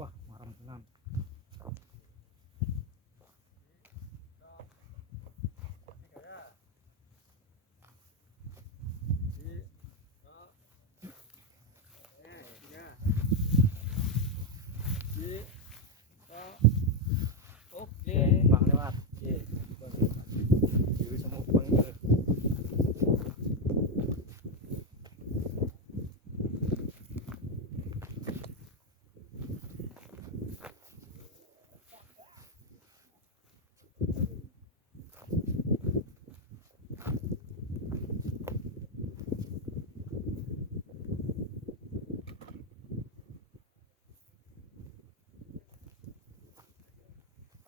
Wah, marem tenan. Oke, Bang lewat. Jadi semua Bang itu.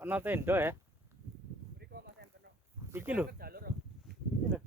Ana tenda ya. Iki lho. Iki lho.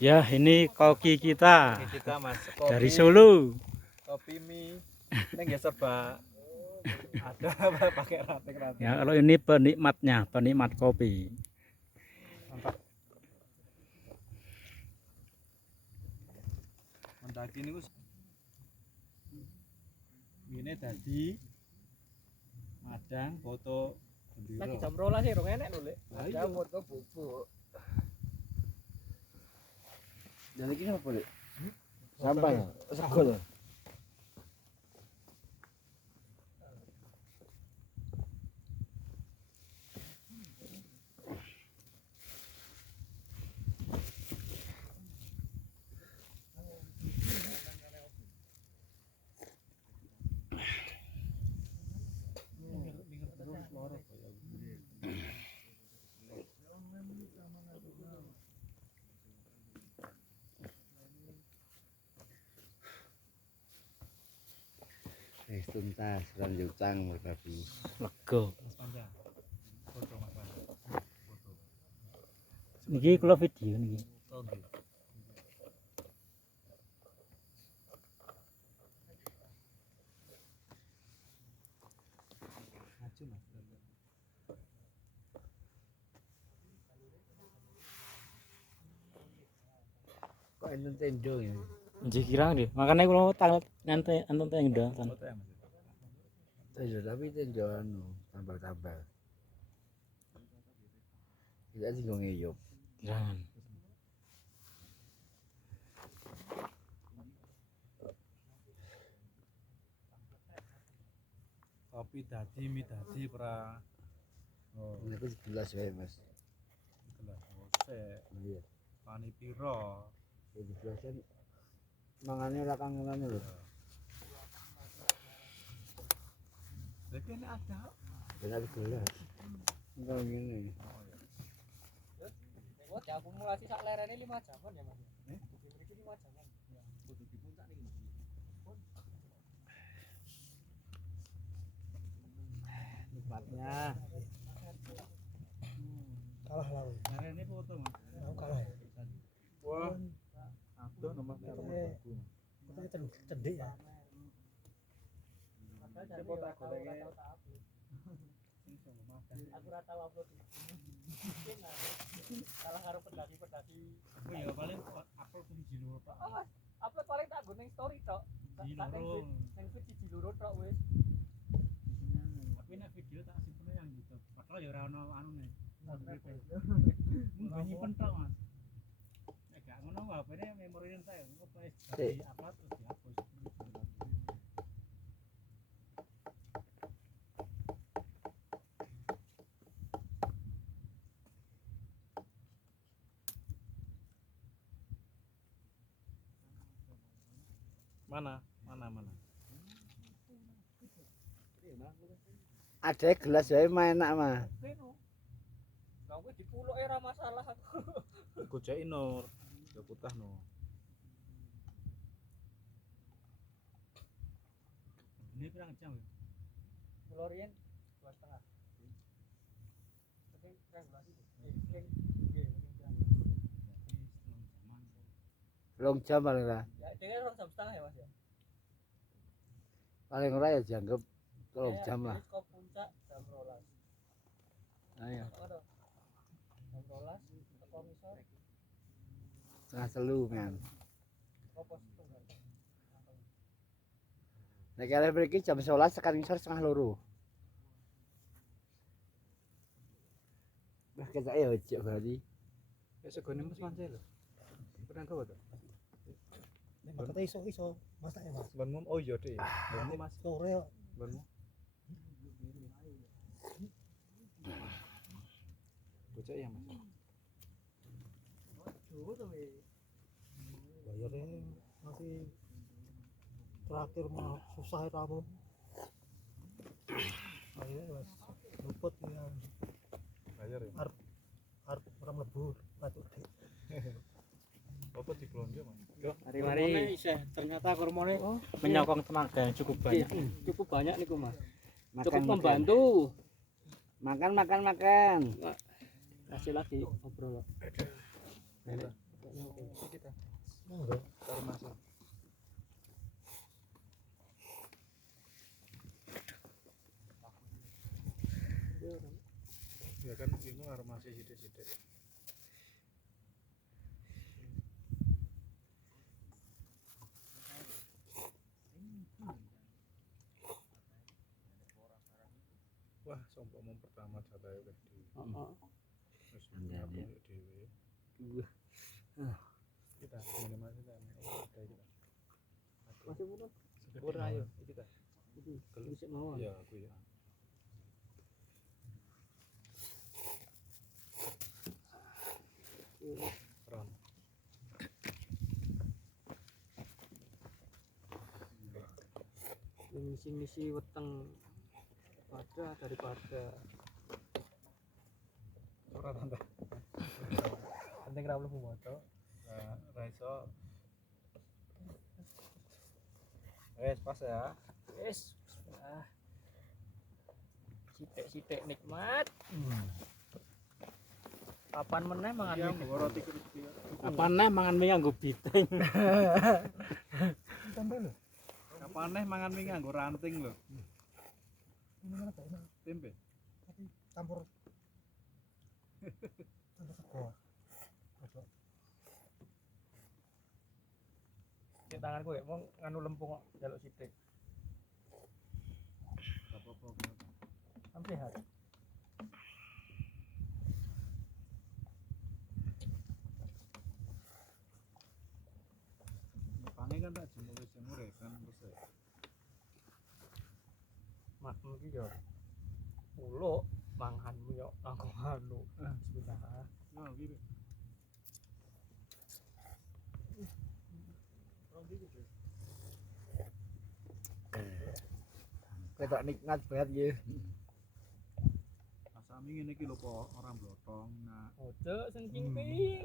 Ya, ini koki kita. Mas, kopi, Dari Solo. kopi mie, ini nggak serba ada pakai ranting-ranting. Ya, kalau ini penikmatnya, penikmat kopi. Mantap. Mendaki ini tadi Madang foto bendera. Lagi jam 12 sih, rong enek lho, Lek. Ada foto bubuk. Dan lagi apa, Dek? Sampah ya? Sekol ya? Tuntas, ranjau cang, berbabi. Lego. Mas Panjang. Foto Mas Panjang. Foto. Niki kula video niki. Oh, gitu. Maju Mas. Kok enten tendo ya? Nggih kirang nggih. Makane kula nyantai enten tenda. Foto ya Mas. Tendo tapi tendo anu, tambal-tambal. Tidak sih ngeyup. Kirangan. Kopi dadi, mie dadi pra. Oh, Ini aku sebelas ya, Mas. gelas ose, Iya. pani piro. Jadi sebelas kan Mangane ora kang ngono lho. Lagi ini ada. Benar gelas. Enggak ngene. Wah, diakumulasi sak lerene 5 jaman ya, Mas. Iki 5 jaman. Kudu di puncak nih. Nikmatnya. Kalah lah. Nah, ini foto Mas. Aku kalah. Wah. Aduh nomor Fotonya cendek ya. foto aku lagi. Aku ora tau upload. Salah karo pendaki-pendaki. Aku ya paling upload di Jiloro Pak. Oh, upload paling tak nggo ning story tok. Jiloro. Ning feed Jiloro tok wis. Tapi nek video tak simpen yang gitu. Padahal ya ora ono anune. Mung nyimpen tok Mas. Nek gak ngono HP-ne memori entek. Engko wis di-upload terus dihapus. Mana? Ada gelas wae mah enak mah. Kene. Lah kuwi dipuluke ora masalah aku. Gojeki Nur. Ya putah no. Ini pirang jam ya? Kula riyen 2,5. Tapi regulasi itu. Long jam paling lah. Ya, dia kan 1,5 ya, Mas ya. Paling ora ya dianggap long jam lah. Ke puncak jam 12. Ayo. Aduh. Jam 12 teko misor. Setengah telu kan. Apa setunggal. Nek arep mriki jam 11 tekan ngisor setengah loro. Wah ketok ya ojek berarti. Ya segone Mas Mance lho. Pernah gawe to? Nek kata iso masak ya, Mas. Banmu oh iya deh. Banmu Mas. Sore kok. Banmu. Bocah ya Mas. Waduh to we. Bayarnya masih terakhir mah susah ya kamu. Akhirnya Mas luput ya. Bayar ya. Arep ora mlebu batuk dek. Apa diklonjo Mas? Mari-mari ternyata kormone menyokong tenaga yang cukup banyak. Cukup banyak niku, Mas. Makan, Cukup makan. membantu. Makan. Kasih lagi obrol. Kita Monggo. taruh masak. Ya kan ini harus masih sidik-sidik. Wah, sombong pertama jatah wis di. Heeh. Wis Iya, iya. dhewe. Kita ngene Mas kita. Ada kita. Masih pun Ora ayo kita. bisa mawon. Ya, aku ya. Ron. Misi-misi weteng daripada Ora tanda. penting ra mlebu moto. Nah, ra iso. Wes pas ya. Wis. Sithik-sithik nikmat. Kapan meneh mangan Iya, mie? nggo roti crispy. Apa neh mangan mie nganggo biteng. Kapan neh mangan mie nganggo ranting lho. Ini mana Pak? Ini Tempe. tapi campur sego. Ojo. Cek tanganku ya, mau nganu lempung kok jaluk sithik. Apa-apa. Sampai sehat. Pange kan tak jemur ya kan terus ya. Makan iki yo. Uluk mangan yo aku anu. Bismillah. Nah, gitu. Ketok nikmat banget ya. Asami ngene iki lho kok orang blotong. Nah, Ojo sing cingping.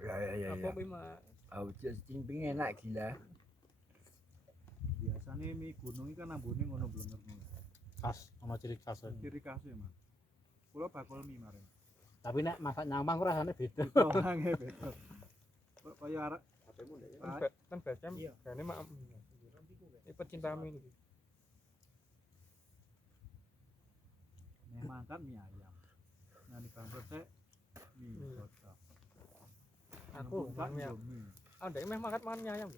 Ya. Apa kuwi mah? Ojo cimping enak gila. biasane mie gunung iki kan ambune ngono blenger ngono. Khas, sama ciri khas. Ciri khasnya Mas. Kula bakul mie maren. Tapi nek masak nyamang ku rasane beda. Orangnya beda. Kok kaya arek Kan BSM gane mak. Ini pecinta mie iki. memang kan mie ayam. Nah di kantor saya mie kotak. Aku kan mie. mie. Ah, ndek meh makan mie ayam.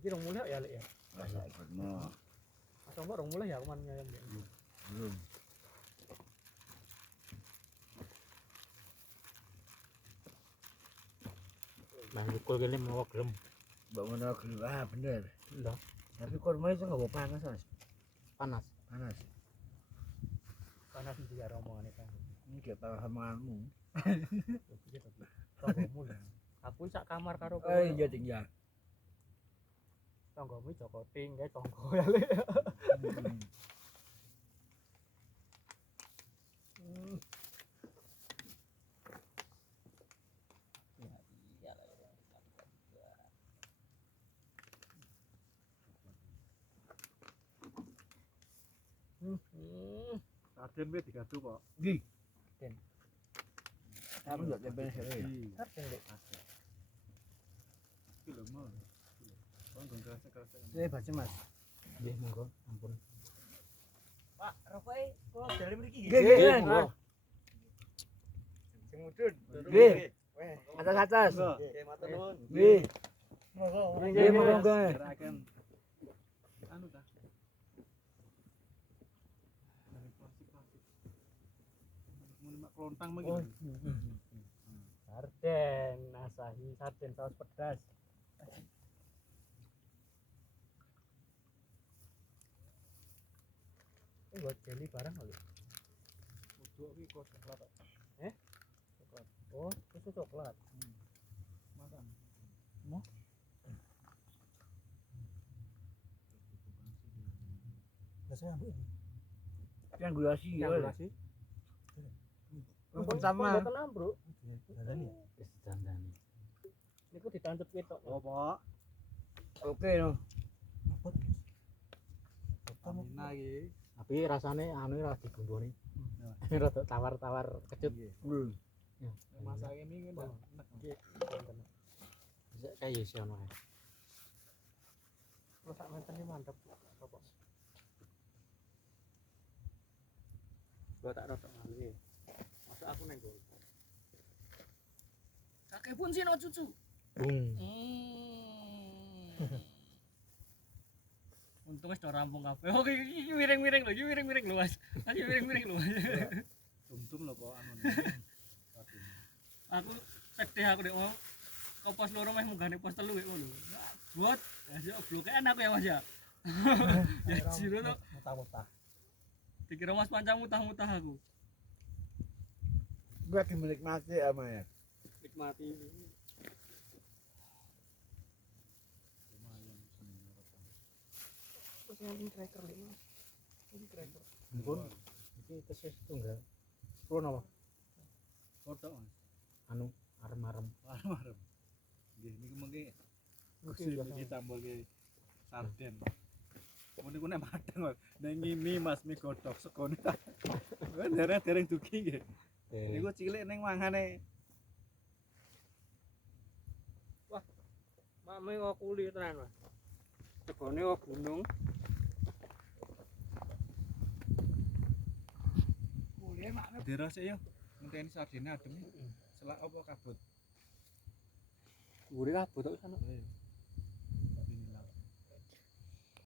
Iki rong mulai ya, Lek ya. Masa ikut mau. Masa mbok rong mulai ya aku makan mie ayam. Belum. Nah, nyukul kene mau gelem. Mbak ngono keluar bener. Lho, Tapi kurma itu enggak bawa panas, Mas. panas. Panas. Panas iki karo omongane kan. Ini gak tahu samaanmu. Tonggomu lho. Aku sak kamar karo kowe. Oh iya tinggal. Tonggomu Joko Ting kae tonggo ya, Lek. Sarden wis digadu kok. Di. Aku enggak tempe sore. Sarden, Lek. Iki lho mau. Kon dong kerasa-kerasa. Saya baca, Mas. Nggih, monggo, ampun. Pak, rokoke kok dari mriki nggih. Nggih, monggo. Sing mudhun. Nggih. Atas. Nggih, matur nuwun. Nggih. Monggo. Nggih, monggo. Gerakan anu ta. Dari plastik-plastik. Mun mak klontang mah gitu. Sarden, Asahi, sarden saus pedas. Ini buat jelly barang kali. Ujuk iki kok coklat. Coklat. Oh, itu coklat. Makan. Biasanya ambek. Yang gulasi ya. Nasi. Rumput sama. Mboten ambruk. Dandani. Wis dandani. Niku ditancut ketok. Oh, Pak. Oke no. Abot. Stamina iki. Tapi rasane anu ra dibumboni. Rada tawar-tawar kecut. Masak ini kan enak. Bisa kayak ya sih ono ae. Terus sak menten iki mantep. Apa? Gua tak rada ngene. Masuk aku neng gol. Kakek pun sih no cucu. Bung. Untung wis do rampung kabeh. Oh iki miring-miring lho, iki miring-miring lho Mas. Iki miring-miring lho. Tum-tum lho kok anu. Aku sedih aku dek mau ke pos loro meh munggahne pos 3 kek ngono. Buat ya blokean aku ya Mas ya. Ya jiro to Mutah-mutah. dikira Mas pancang mutah-mutah aku. Gue lagi menikmati ama ya. Nikmati ini. Lumayan seneng. Terus yang cracker lho. Ini cracker. Ampun. Iki tesis tunggal. Pun apa? Kodok Mas. Anu arem-arem. Warem-warem. Nggih niku mengki Gusti iki tambahke sarden. Mun niku nek madang kok nek mie Mas mie godhog segone ta. Kuwi dereng dugi nggih. Niku cilik ning mangane. Mame kok kuli tenan Mas. Tegone kok gunung. Kuli makne Dirasik yo. Ngenteni sardine adem. Selak apa kabut? gurih kabut kok sana. Iya.